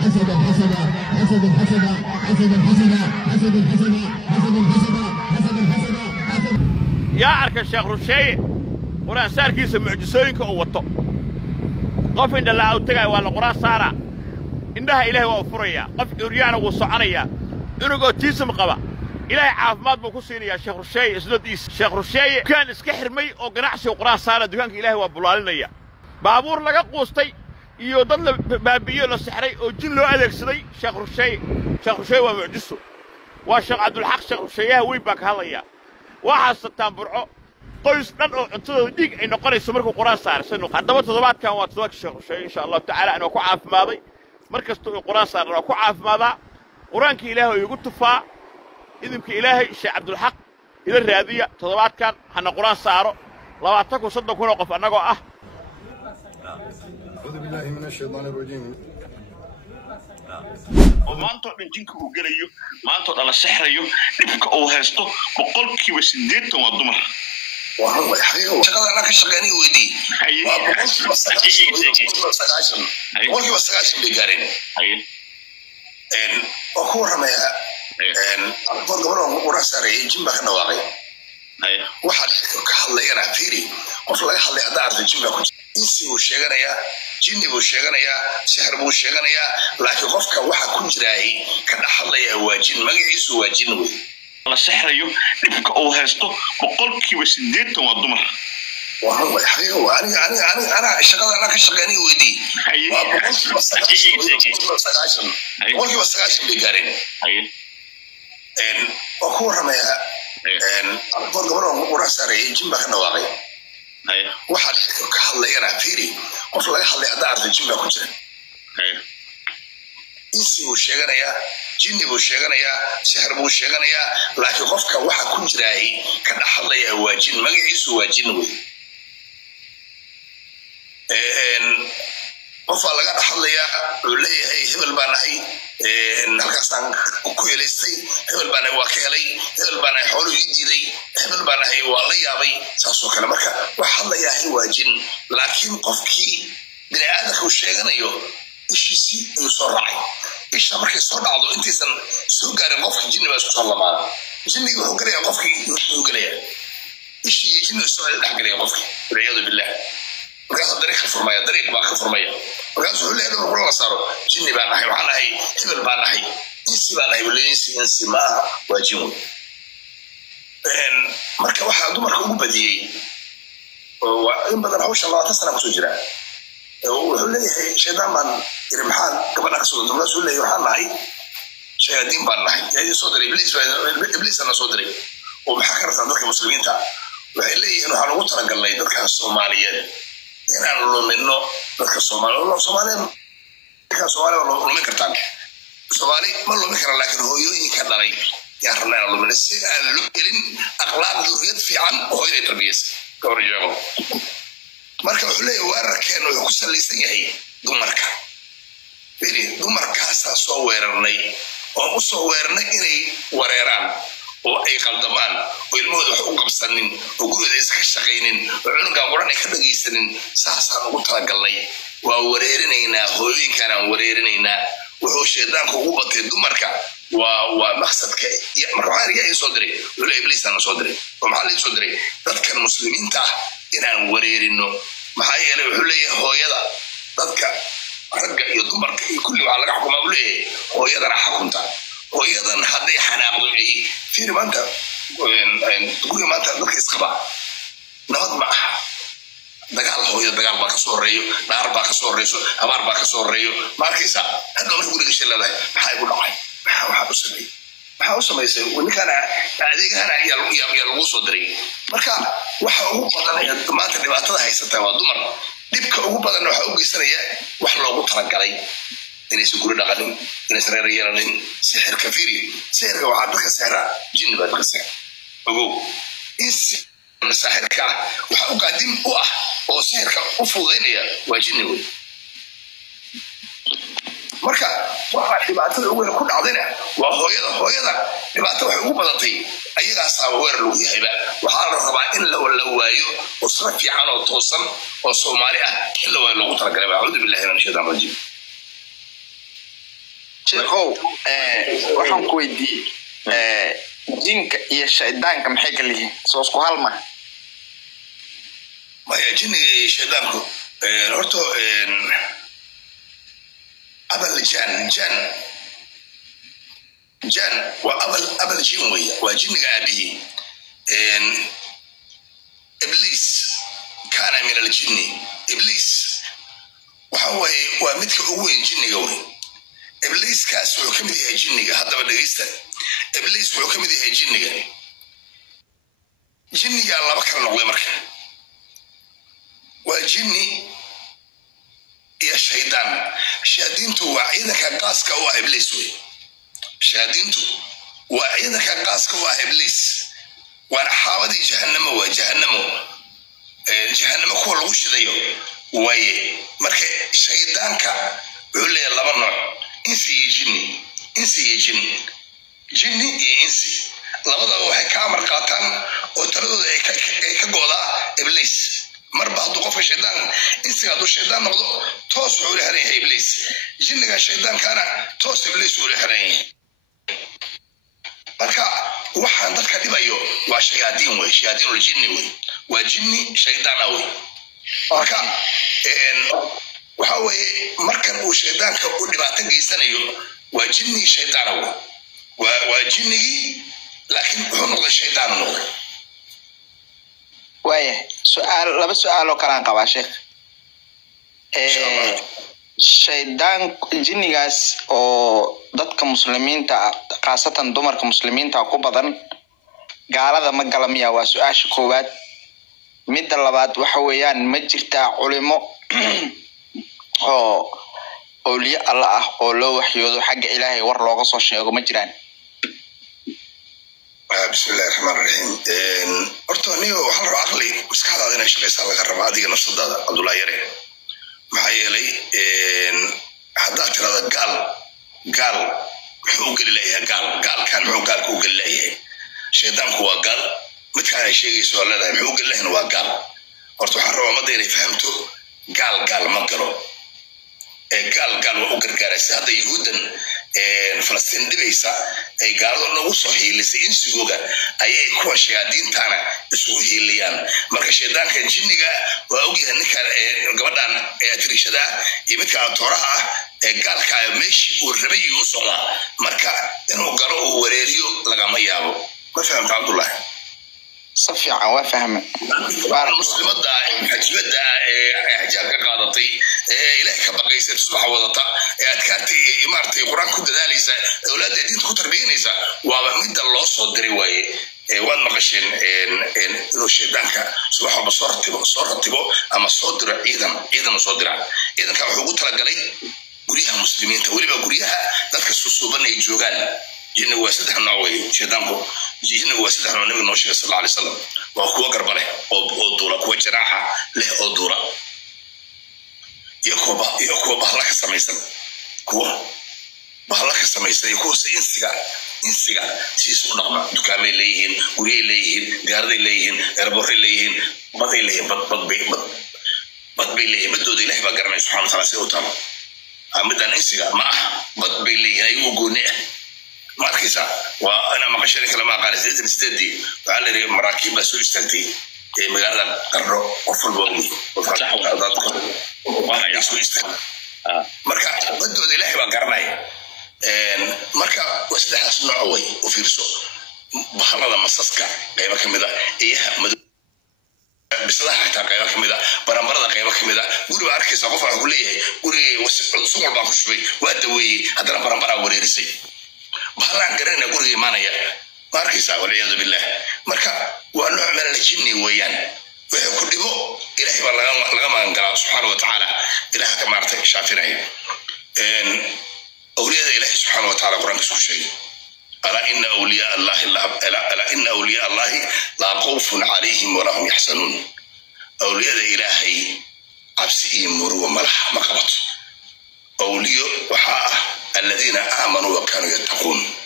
حسدا حسدا حسدا حسدا حسدا حسدا حسدا حسدا حسدا حسدا حسدا حسدا يا عرك الشيخ رشيد قرآن سار كيس معجزوينك أو وطو قف إن الله أوتجا ولا قرآن سارة إنها إله وفريا قف إريانا وصعنيا إنه قد تيسم قبا إلهي عافمات بكوسين يا شيخ رشيد إسلوديس شيخ رشيد كان إسكحر مي أو قناعسي وقرآن سارة دكانك إلهي وبلالنا بابور لقى قوستي يودل بابيو للسحري وجن له أدرك سدي شيخ رشيد ومعجزه والشيخ عبد الحق شيخ رشيد ويبك هلايا واحد ستان برعو قيس دن oo cuntada dhiig ay noqonayso markuu quraan saarsan qadaba toddobaadkan waa toddobaadka sheekh Rusheey insha Allah ta'ala ana ku caafimaaday markasta uu quraan saarno ku caafimaada quraanka Ilaahay ugu tufaa idinka Ilaahay Sheekh Abdul Haq ila raadiya toddobaadkan hana quraan saaro 23 kun oo qof anagoo ah أعوذ بالله من الشيطان الرجيم maanta dhinjinka uu galayo maanta dhala sixrayo dhibka uu haysto boqolkiiba 80 waa dumar والله حقيقة شغلة أنا كشغلاني ودي والله بس سكاشن بيجارين أخوه رمى أقول قبله وراسري جنبه نواقي واحد كهلا أنا فيري قفل كهلا أدار جنبه إنسي وشجعنا يا جني وشجعنا يا سحر وشجعنا يا لكن قفك واحد كنجراي كان حلا يا واجن ما يعيش واجن وي la sixrayo dhibka uu haysto boqolkiiba 80 waa dumar والله حقيقة أنا شغلة أنا كشغلاني ودي والله بس سكاشن بيجارين أخوه رمى أقول قبله وراسري جنبه نواقي واحد كهلا أنا فيري قفل كهلا أدار جنبه كنجراي إنسي وشجعنا يا جني وشجعنا يا سحر وشجعنا يا لكن قفك واحد كنجراي كان حلا يا واجن ما يعيش واجن وي قف لقى حلا يا ولي هي هبل بانهي نلقاسان كويلستي هبل بانهي وكيلي هبل بانهي حولو يديدي هبل بانهي والله يابي ساسو كلا marka waxa la yahay waajin laakiin qofkii bini'aadamku sheeganayo ishisi uu soo raacay isha markay soo dhacdo intiisan soo gaarin qofka jinni baa isku soo lamaada jinnigu wuxuu galaya qofkii wuxuu galaya ishi jinni soo dhex galaya qofkii riyadu billah markaas dariiq furmaya dariiq baa ka furmaya markaas wuxuu leeyahay inuu la saaro jinni baa nahay waxaan nahay hebel baa nahay insi baa nahay insi ma waajin marka waxa dumarka ugu badiyay oo in badan hawsha Allah tasana ku soo jira wuxuu leeyahay shaydaan baan irmaxaan gabadha ka soo dumla soo leeyahay waxaan nahay shaydaan baan nahay yaadi soo diray iblis ana soo diray oo maxaa ka rabtaa dadka muslimiinta waxay leeyihiin waxaan ugu talagalnay dadka Soomaaliyeed inaan lumino dadka Soomaaliyeed waa lumin kartaan Soomaali ma lumin kara laakiin hooyooyinka dhalay yaa rabnaa lumin si aan lu gelin akhlaaq duriyad fiican oo ay tarbiyas gowrayo marka wuxuu leeyahay weerarkeenu wuxuu ku salaysan yahay dumarka dumarkaas soo weerarnay oo u soo weerarnay inay wareeraan oo ay qaldamaan oo ilmooda wax u qabsanin oo gurigooda iska shaqaynin oo cunuga quran ay ka dhageysanin saasaan ugu talagalnay waa wareerinaynaa hooyinkan aan wareerinaynaa wuxuu sheedaanku ugu batay dumarka waa maqsadka marka waxaa riyaa soo diray wala iblis aan soo diray oo maxaa la soo diray dadkan muslimiinta inaan wareerino maxaa yeelay wuxuu leeyahay hooyada dadka ragga iyo dumarka iyo kulli waxa laga xukumaa buu leeyahay hooyadana xukunta hooyadan hadday xanaaqdo ay fiir maanta guriga maanta dadka isqaba nabad ma aha dagaal hooyada dagaal baa ka soo horeeyo naar baa ka soo horeyso abaar baa ka soo horeeyo markaysa hadda markuu guriga shilalahay maxay ku dhacay maxaa u samaysay ninkana adeegana yaa lagu soo diray marka waxa ugu badan ee maanta dhibaatada haysata waa dumar dhibka ugu badan waxa u geysanaya wax loogu talagalay inaysan guri dhaqanin inaysan reer yeelanin sixirka fiiri sixirka waxaa dadka sixra jinni baa dadka sixra ogow sixirka waxa u qaadim u ah oo sixirka u fududaynaya waa jinni wey marka waxa dhibaatada ugu weyn ku dhacdayna waa hooyada dhibaatada waxay ugu badatay ayagaas weer lagu yahayba waxaa la rabaa in la waayo usra fiican oo toosan oo Soomaali ah in la waayo lagu talagalay a'uudu billahi minash shaytaanir rajiim شيخو waxaan ku weydiiyay jinka iyo shaydaanka maxay kala yihiin soo isku hal ma maya jinniga iyo shaydaanku horta abal jan waa abal jin weeye waa jinniga aabihii iblis kana min aljinni iblis waxa weeye waa midka ugu weyn jinniga weeye iblis kaas wuxuu ka mid yahay jinniga haddaba dhageysta iblis wuxuu ka mid yahay jinniga laba kala noqday marka waa jinni iyo shaydaan shayaadiintu waa ciidanka qaaska u ah iblis wey shayaadiintu waa ciidanka qaaska u ah iblis waana xaabadii jahannamo waa jahannamo kuwa lagu shidayo waaye marka shaydaanka wuxuu leeyahay laba nooc insi iyo jinni iyo insi labadaba waxay ka amar qaataan oo taladooda ay ka goodaa iblis marba hadduu qofka shaydaan insiga hadduu shaydaan noqdo toos wuxuu la xiran yahay iblis jinniga shaydaankana toos iblis uu la xiran yahay marka waxaan dadka dhibayo waa shayaadiin wey shayaadiinul jinni wey waa jinni shaydaana wey marka waxa weeye markan uu shaydaanka u dhibaato geysanayo waa jinni shaydaana wey waa jinnigii laakiin wuxuu noqday shaydaan noqday waaye laba su'aal oo kale aan qabaa sheekh shaydaan jinnigaas oo dadka muslimiinta qaasatan dumarka muslimiinta ku badan gaalada ma gala miya waa su'aasha koowaad midda labaad waxa weeyaan ma jirtaa culimo oo awliya Allah ah oo loo waxyoodo xagga Ilaahay war looga soo sheego ma jiraan بسم الله الرحمن الرحيم أرتوني وحلو عقلي مسكحة هذه نشقي سالك الرباعة دي نفس هذا عبد الله يري محيلي حدث هذا قال حقوق الله قال كان حقوق الله شيطان هو قال متى شيء سؤال هذا حقوق الله هو قال أرتو حروا ما ديري فهمته قال ما قالوا قال وأقر قارس هذا يهودن فلسطين دبيسا أي قالوا إنه وصحي لسين سجوجا أي كوش يادين تانا سويه ليان مركز شيطان كان جنيجا وأوجي هنيك قبضان تريش ده يبتك على طرها قال كايمشي والربي يوصلا مركز إنه قالوا وريريو لقى ما يابو ما فهمت عبد الله صفي عوا فهم المسلمات ده حجبت ده حجاب قاضتي إلى كبقى يصير تصبح وضطا أذكرتي إمارتي قرآن كنت ذاليسا أولاد الدين كتر بينيسا ومد الله صد رواية وان مقشين إنه الشيطان صباح بصورتبه أما صدر إذا صدر إذا كان حقوق ترجلي قريها مسلمين تقولي بقريها ذاك السوسوبان يجوجان جن واسده نوعي شيطانكو جن واسده نوع النبي نوشي صلى الله عليه وسلم وهو قربله أو دورة كوا جراحة له أو دورة يكوا بحلك سميسن كوا بحلك سميسن يكوا إنسجا سيسون نعم دكامي ليهن قري ليهن جارد ليهن إربور ليهن بدي ليهن بد ليهن بدودي له بقرن سبحانه وتعالى سيوتام أمدان إنسجا ما بد ليهن يوجونه ما أركيسا وأنا ما قشرك لما قال سيدي قال لي مراكب بس يستنتي مقالة الرو وفل بومي وفتحوا هذا وأنا يسوي استنتي مركا بدو ذي لحبة قرناي مركا وسلاح أصنع أوي وفيرسو بحلال مساسكا قيمة كمدا إيه مدو بسلاح حتى قيمة كمدا برامبرة قيمة كمدا قولي بأركيسا قفا قولي قولي سمر باكو شوي وأدوي هذا برامبرة وريرسي بحلان قرنا قولي مانيا ماركيسا والعياذ بالله مركا ونوع من الجن ويان وكل بو إلهي لغما انقرأ سبحانه وتعالى إلهي كما أرتك شافرين أولياء إلهي سبحانه وتعالى قرآن كسو شيء ألا إن أولياء الله لا خوف عليهم ولا هم يحزنون أولياء إلهي عبسي مروا ملح مقبط أولياء وحاء الذين آمنوا وكانوا يتقون